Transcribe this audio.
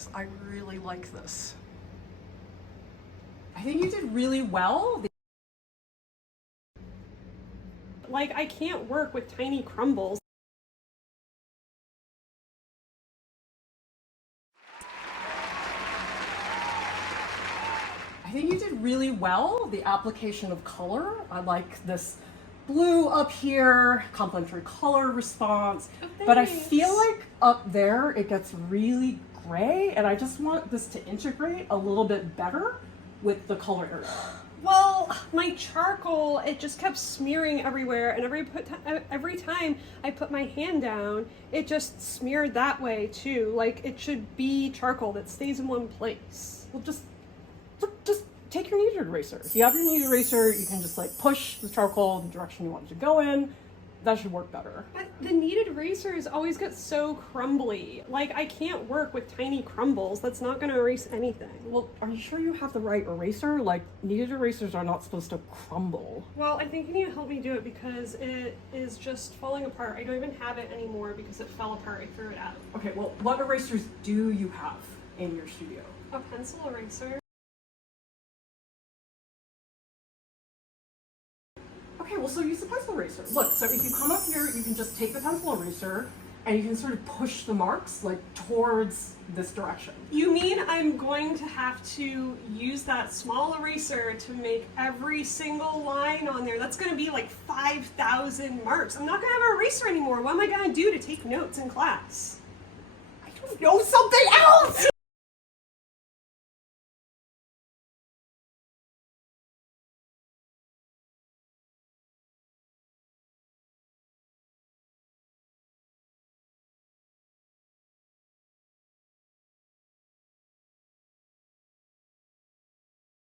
guys, I really like this. I think you did really well. Like, I can't work with tiny crumbles. I think you did really well. The application of color. I like this blue up here, complementary color response. Oh, but I thanks. feel like up there it gets really gray, and I just want this to integrate a little bit better with the color area. Well, my charcoal, it just kept smearing everywhere, and every time I put my hand down, it just smeared that way too. Like, it should be charcoal that stays in one place. Well, just take your kneaded eraser. If you have your kneaded eraser, you can just like push the charcoal in the direction you want it to go in. That should work better. But the kneaded erasers always get so crumbly. Like, I can't work with tiny crumbles. That's not gonna erase anything. Well, are you sure you have the right eraser? Like, kneaded erasers are not supposed to crumble. Well, I think you need to help me do it because it is just falling apart. I don't even have it anymore because it fell apart. I threw it out. Okay, well, what erasers do you have in your studio? A pencil eraser. Okay, well, so use a pencil eraser. Look, so if you come up here, you can just take the pencil eraser and you can sort of push the marks like towards this direction. You mean I'm going to have to use that small eraser to make every single line on there? That's going to be like 5,000 marks. I'm not going to have an eraser anymore. What am I going to do to take notes in class? I don't know, something else!